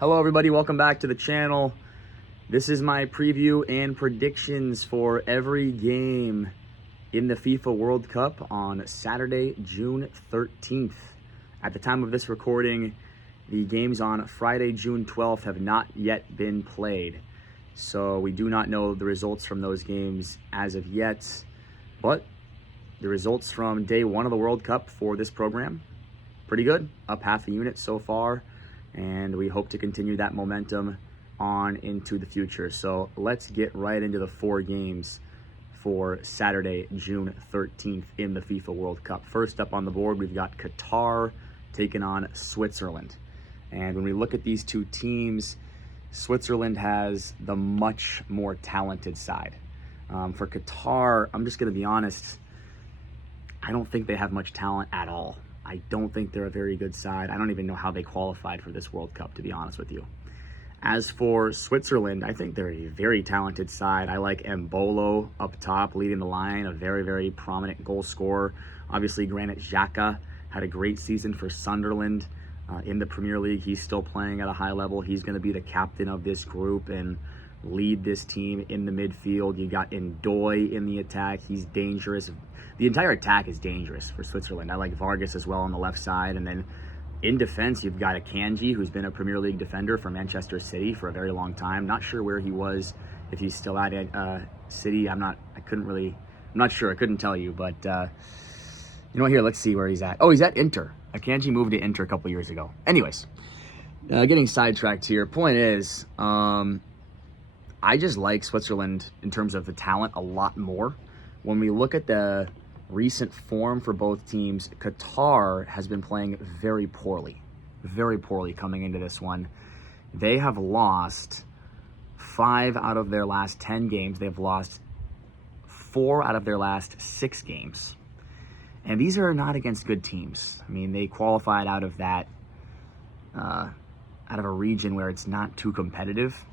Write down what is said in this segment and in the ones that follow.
Hello everybody, welcome back to the channel. This is my preview and predictions for every game in the FIFA World Cup on Saturday, June 13th. At the time of this recording, the games on Friday, June 12th have not yet been played. So we do not know the results from those games as of yet, but the results from day one of the World Cup for this program, pretty good, up half a unit so far. And we hope to continue that momentum on into the future. So let's get right into the four games for Saturday, June 13th in the FIFA World Cup. First up on the board, we've got Qatar taking on Switzerland. And when we look at these two teams, Switzerland has the much more talented side. For Qatar, I'm just going to be honest, I don't think they have much talent at all. I don't think they're a very good side. I don't even know how they qualified for this World Cup, to be honest with you. As for Switzerland, I think they're a very talented side. I like Mbolo up top, leading the line, a very, very prominent goal scorer. Obviously, Granit Xhaka had a great season for Sunderland in the Premier League. He's still playing at a high level. He's going to be the captain of this group and lead this team in the midfield. You got Ndoye in the attack. He's dangerous. The entire attack is dangerous for Switzerland. I like Vargas as well on the left side. And then in defense, you've got Akanji, who's been a Premier League defender for Manchester City for a very long time. Not sure where he was, if he's still at City. I'm not sure. I couldn't tell you. But you know what? Here, let's see where he's at. Oh, he's at Inter. Akanji moved to Inter a couple years ago. Anyways, getting sidetracked here. Point is, I just like Switzerland in terms of the talent a lot more. When we look at the recent form for both teams, Qatar has been playing very poorly coming into this one. They have lost 5 out of their last 10 games. They've lost 4 out of their last 6 games. And these are not against good teams. I mean, they qualified out of that, out of a region where it's not too competitive.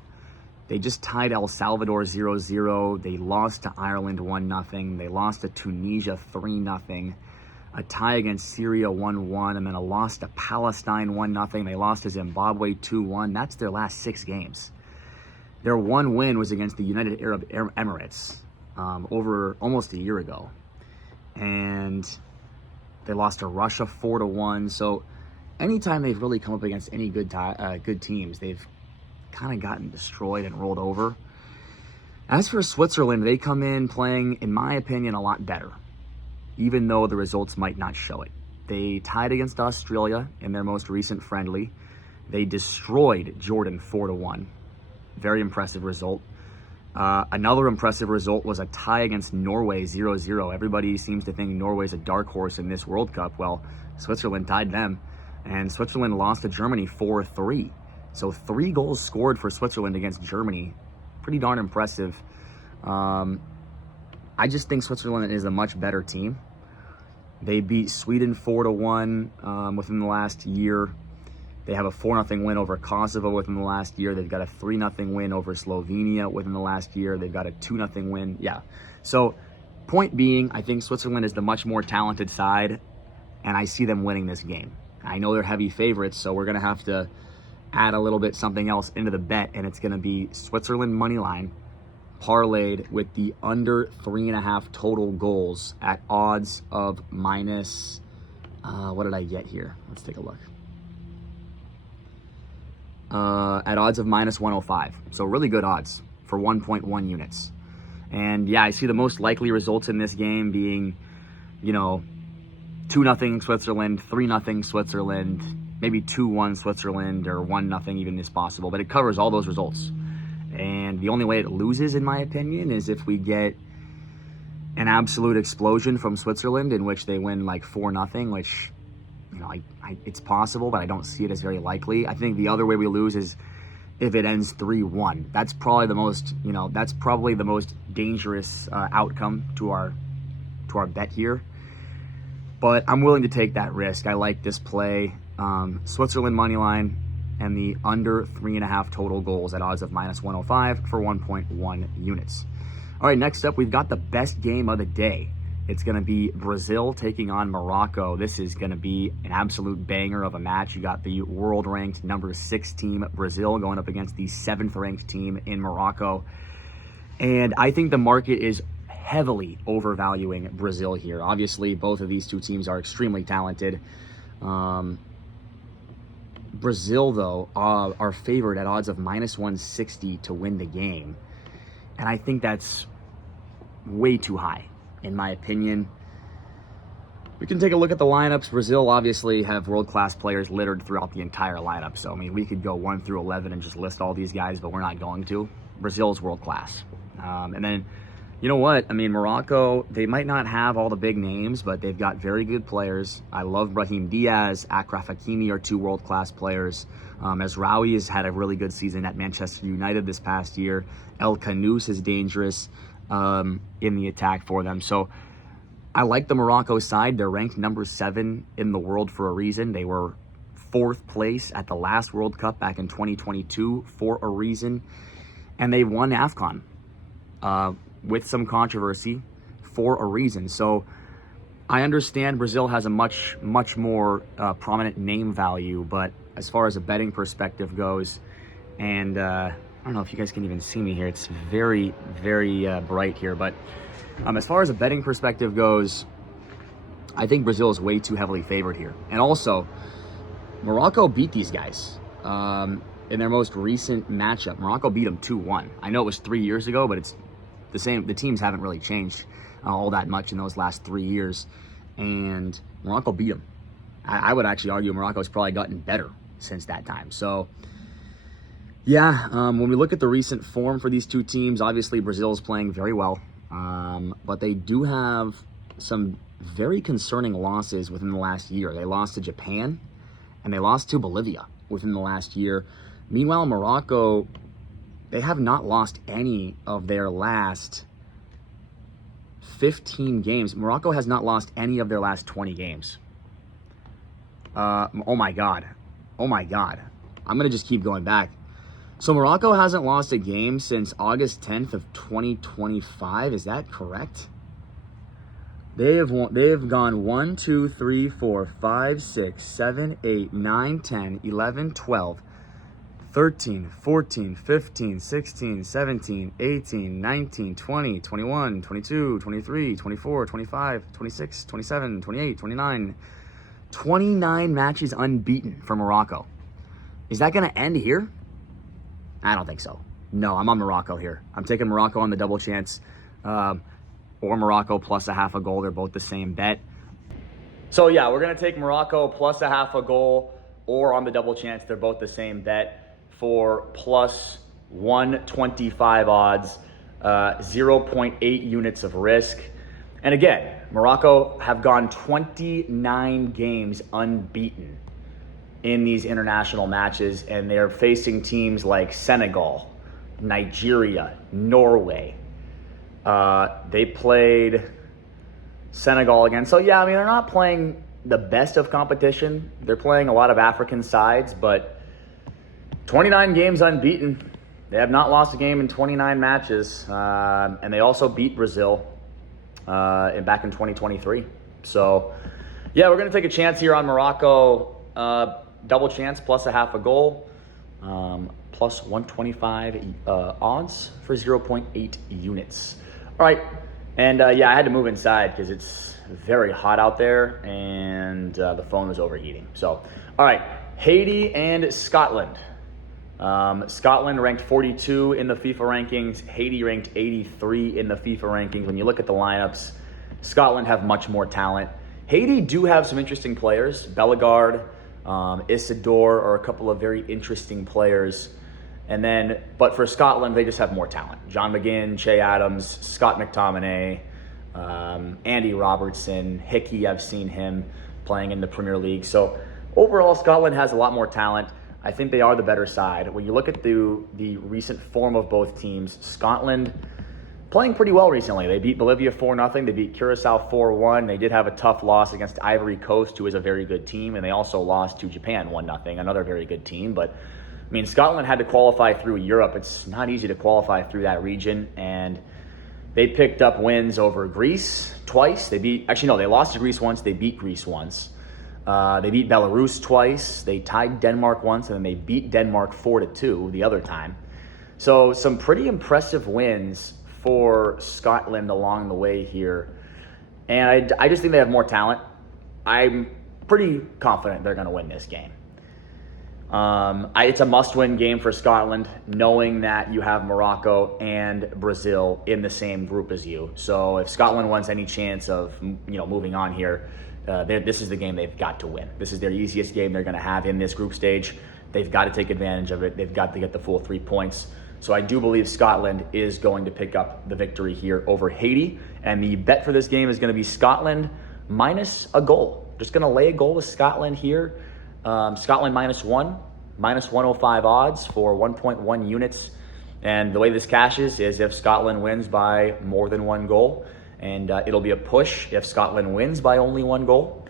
They just tied El Salvador 0-0. They lost to Ireland 1-0. They lost to Tunisia 3-0. A tie against Syria 1-1, and then a loss to Palestine 1-0. They lost to Zimbabwe 2-1. That's their last 6 games. Their one win was against the United Arab Emirates over almost a year ago. And they lost to Russia 4-1. So anytime they've really come up against any good teams, they've kind of gotten destroyed and rolled over. As for Switzerland, they come in playing, in my opinion, a lot better, even though the results might not show it. They tied against Australia in their most recent friendly. They destroyed Jordan 4-1. Very impressive result. Another impressive result was a tie against Norway 0-0. Everybody seems to think Norway's a dark horse in this World Cup. Well, Switzerland tied them, and Switzerland lost to Germany 4-3. So 3 goals scored for Switzerland against Germany. Pretty darn impressive. I just think Switzerland is a much better team. They beat Sweden 4-1 within the last year. They have a 4-0 win over Kosovo within the last year. They've got a 3-0 win over Slovenia within the last year. They've got a 2-0 win. Yeah. So point being, I think Switzerland is the much more talented side, and I see them winning this game. I know they're heavy favorites, so we're going to have to add a little bit something else into the bet, and it's going to be Switzerland money line parlayed with the under 3.5 total goals at odds of minus what did I get here? Let's take a look. At odds of minus 105. So really good odds for 1.1 units. And yeah, I see the most likely results in this game being, 2-0 Switzerland, 3-0 Switzerland, maybe 2-1 Switzerland, or 1-0 even is possible, but it covers all those results. And the only way it loses, in my opinion, is if we get an absolute explosion from Switzerland in which they win like 4-0, which, it's possible, but I don't see it as very likely. I think the other way we lose is if it ends 3-1. That's probably the most dangerous outcome to our bet here. But I'm willing to take that risk. I like this play. Switzerland money line and the under 3.5 total goals at odds of minus 105 for 1.1 units. All right, next up, we've got the best game of the day. It's going to be Brazil taking on Morocco. This is going to be an absolute banger of a match. You got the world-ranked number 6 team, Brazil, going up against the 7th-ranked team in Morocco. And I think the market is heavily overvaluing Brazil here. Obviously, both of these two teams are extremely talented. Brazil, though, are favored at odds of -160 to win the game. And I think that's way too high, in my opinion. We can take a look at the lineups. Brazil obviously have world-class players littered throughout the entire lineup. So, I mean, we could go 1 through 11 and just list all these guys, but we're not going to. Brazil's world-class. And then, you know what? I mean, Morocco, they might not have all the big names, but they've got very good players. I love Brahim Diaz, Achraf Hakimi are 2 world-class players. Ezraoui has had a really good season at Manchester United this past year. El Khanous is dangerous in the attack for them. So I like the Morocco side. They're ranked number 7 in the world for a reason. They were 4th place at the last World Cup back in 2022 for a reason. And they won AFCON with some controversy for a reason. So I understand Brazil has a much more prominent name value, but as far as a betting perspective goes, and I don't know if you guys can even see me here. It's very bright here, but as far as a betting perspective goes, I think Brazil is way too heavily favored here. And also, Morocco beat these guys in their most recent matchup. Morocco beat them 2-1. I know it was 3 years ago, but it's the same. The teams haven't really changed all that much in those last 3 years, and Morocco beat them. I would actually argue Morocco's probably gotten better since that time. So yeah, when we look at the recent form for these two teams, obviously Brazil is playing very well, but they do have some very concerning losses within the last year. They lost to Japan and they lost to Bolivia within the last year. Meanwhile, Morocco, they have not lost any of their last 15 games. Morocco has not lost any of their last 20 games. Oh my God. I'm going to just keep going back. So Morocco hasn't lost a game since August 10th of 2025. Is that correct? They have gone 1, 2, 3, 4, 5, 6, 7, 8, 9, 10, 11, 12, 13, 14, 15, 16, 17, 18, 19, 20, 21, 22, 23, 24, 25, 26, 27, 28, 29. 29 matches unbeaten for Morocco. Is that going to end here? I don't think so. No, I'm on Morocco here. I'm taking Morocco on the double chance, or Morocco plus a half a goal. They're both the same bet. So yeah, we're going to take Morocco plus a half a goal or on the double chance. They're both the same bet for plus 125 odds, 0.8 units of risk. And again, Morocco have gone 29 games unbeaten in these international matches, and they're facing teams like Senegal, Nigeria, Norway. They played Senegal again. So yeah, I mean, they're not playing the best of competition. They're playing a lot of African sides, but 29 games unbeaten. They have not lost a game in 29 matches, and they also beat Brazil back in 2023. So yeah, we're going to take a chance here on Morocco. Double chance plus a half a goal, plus 125 odds for 0.8 units. All right, and yeah, I had to move inside because it's very hot out there and the phone was overheating. So, all right, Haiti and Scotland. Scotland ranked 42 in the FIFA rankings. Haiti ranked 83 in the FIFA rankings. When you look at the lineups, Scotland have much more talent. Haiti do have some interesting players. Bellegarde, Isidore are a couple of very interesting players. And then, but for Scotland, they just have more talent. John McGinn, Che Adams, Scott McTominay, Andy Robertson, Hickey, I've seen him playing in the Premier League. So overall, Scotland has a lot more talent. I think they are the better side. When you look at the recent form of both teams, Scotland playing pretty well recently. They beat Bolivia 4-0. They beat Curacao 4-1. They did have a tough loss against Ivory Coast, who is a very good team, and they also lost to Japan 1-0, another very good team. But I mean, Scotland had to qualify through Europe. It's not easy to qualify through that region, and They picked up wins over Greece twice. They lost to Greece once. They beat Greece once. They beat Belarus twice. They tied Denmark once, and then they beat Denmark 4-2 the other time. So some pretty impressive wins for Scotland along the way here. And I just think they have more talent. I'm pretty confident they're going to win this game. It's a must-win game for Scotland, knowing that you have Morocco and Brazil in the same group as you. So if Scotland wants any chance of moving on here, this is the game they've got to win. This is their easiest game they're going to have in this group stage. They've got to take advantage of it. They've got to get the full 3 points. So I do believe Scotland is going to pick up the victory here over Haiti. And the bet for this game is going to be Scotland minus a goal. Just going to lay a goal with Scotland here. Scotland minus 105 odds for 1.1 units. And the way this cashes is if Scotland wins by more than 1 goal. And it'll be a push if Scotland wins by only 1 goal.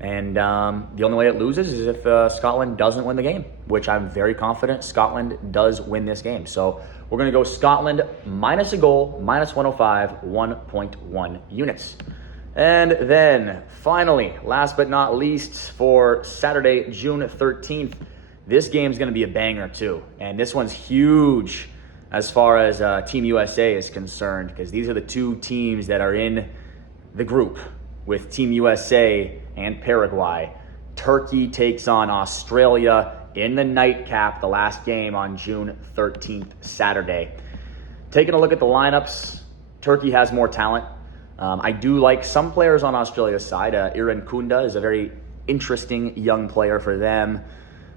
And the only way it loses is if Scotland doesn't win the game, which I'm very confident Scotland does win this game. So we're going to go Scotland minus a goal, minus 105, 1.1 units. And then finally, last but not least, for Saturday, June 13th, this game's going to be a banger too. And this one's huge as far as Team USA is concerned, because these are the 2 teams that are in the group with Team USA and Paraguay. Turkey takes on Australia in the nightcap, the last game on June 13th, Saturday. Taking a look at the lineups, Turkey has more talent. I do like some players on Australia's side. Iran Kunda is a very interesting young player for them,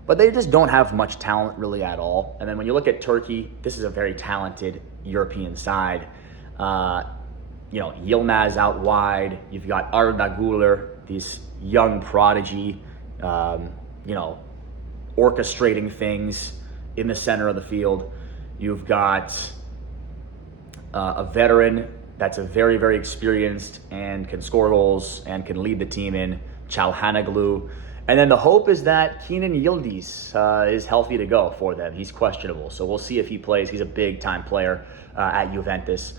but they just don't have much talent really at all. And then when you look at Turkey, this is a very talented European side. Yilmaz out wide. You've got Arda Güler, this young prodigy, orchestrating things in the center of the field. You've got a veteran that's a very, very experienced and can score goals and can lead the team in Çalhanoğlu. And then the hope is that Kenan Yildiz is healthy to go for them. He's questionable, so we'll see if he plays. He's a big-time player at Juventus.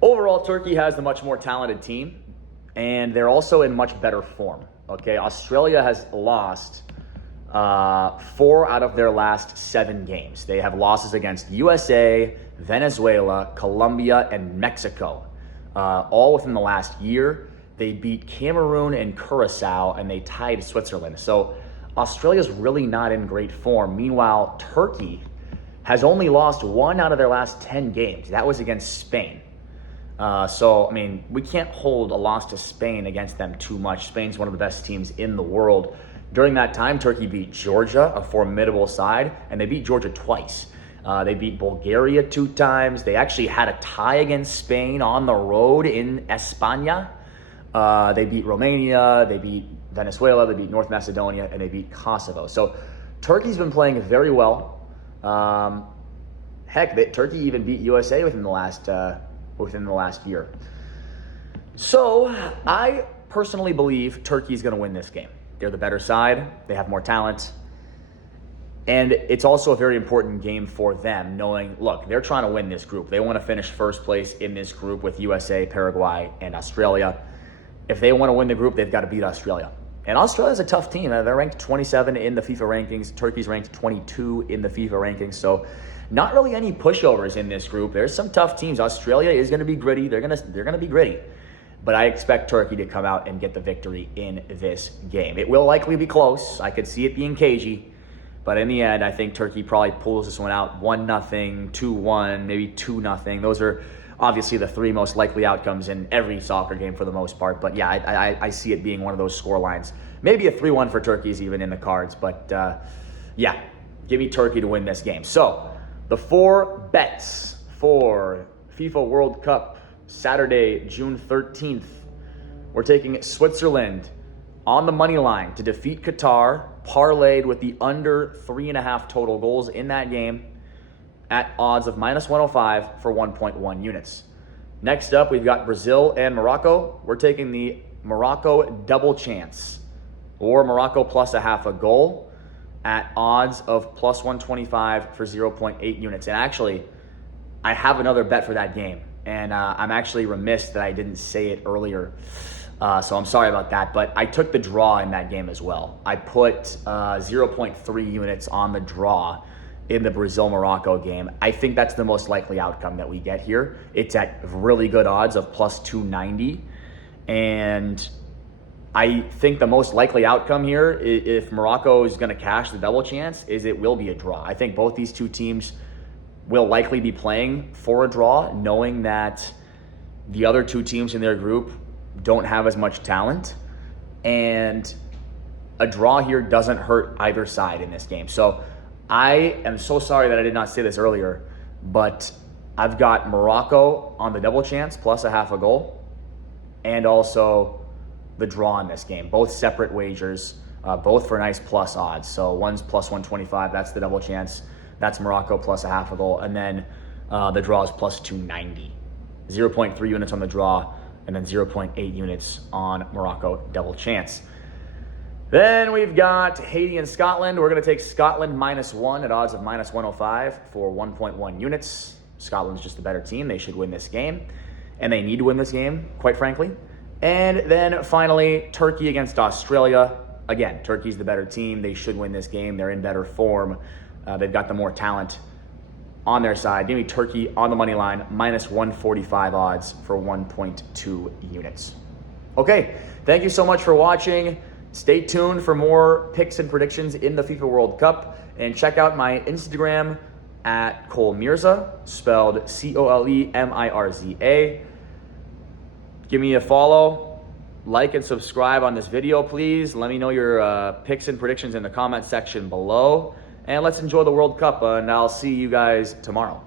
Overall, Turkey has the much more talented team, and they're also in much better form. Okay, Australia has lost 4 out of their last 7 games. They have losses against USA, Venezuela, Colombia, and Mexico, all within the last year. They beat Cameroon and Curacao, and they tied Switzerland. So Australia's really not in great form. Meanwhile, Turkey has only lost 1 out of their last 10 games. That was against Spain. We can't hold a loss to Spain against them too much. Spain's one of the best teams in the world. During that time, Turkey beat Georgia, a formidable side, and they beat Georgia twice. They beat Bulgaria 2 times. They actually had a tie against Spain on the road in España. They beat Romania, they beat Venezuela, they beat North Macedonia, and they beat Kosovo. So Turkey's been playing very well. Turkey even beat USA within the last year. So I personally believe Turkey's going to win this game. They're the better side. They have more talent. And it's also a very important game for them, knowing, look, they're trying to win this group. They want to finish first place in this group with USA, Paraguay, and Australia. If they want to win the group, they've got to beat Australia. And Australia's a tough team. They're ranked 27 in the FIFA rankings. Turkey's ranked 22 in the FIFA rankings. So not really any pushovers in this group. There's some tough teams. Australia is going to be gritty. They're going to be gritty. But I expect Turkey to come out and get the victory in this game. It will likely be close. I could see it being cagey. But in the end, I think Turkey probably pulls this one out 1-0, 2-1, maybe 2-0. Those are obviously the 3 most likely outcomes in every soccer game for the most part. But yeah, I see it being one of those score lines. Maybe a 3-1 for Turkey is even in the cards. But yeah, give me Turkey to win this game. So the 4 bets for FIFA World Cup Saturday, June 13th. We're taking Switzerland on the money line to defeat Qatar, parlayed with the under 3.5 total goals in that game at odds of -105 for 1.1 units. Next up, we've got Brazil and Morocco. We're taking the Morocco double chance, or Morocco plus a half a goal at odds of +125 for 0.8 units. And actually, I have another bet for that game. And I'm actually remiss that I didn't say it earlier. So I'm sorry about that. But I took the draw in that game as well. I put 0.3 units on the draw in the Brazil-Morocco game. I think that's the most likely outcome that we get here. It's at really good odds of plus 290. And I think the most likely outcome here, if Morocco is going to cash the double chance, is it will be a draw. I think both these two teams will likely be playing for a draw, knowing that the other two teams in their group don't have as much talent. And a draw here doesn't hurt either side in this game. So I am so sorry that I did not say this earlier, but I've got Morocco on the double chance plus a half a goal, and also the draw in this game. Both separate wagers, both for nice plus odds. So one's plus 125, that's the double chance. That's Morocco plus a half a goal. And then the draw is plus 290. 0.3 units on the draw, and then 0.8 units on Morocco double chance. Then we've got Haiti and Scotland. We're going to take Scotland -1 at odds of -105 for 1.1 units. Scotland's just a better team. They should win this game. And they need to win this game, quite frankly. And then finally, Turkey against Australia. Again, Turkey's the better team. They should win this game. They're in better form. They've got the more talent on their side. Give me Turkey on the money line, -145 odds for 1.2 units. Okay, thank you so much for watching. Stay tuned for more picks and predictions in the FIFA World Cup. And check out my Instagram at Cole Mirza, spelled ColeMirza. Give me a follow, like and subscribe on this video, please. Let me know your picks and predictions in the comment section below. And let's enjoy the World Cup, and I'll see you guys tomorrow.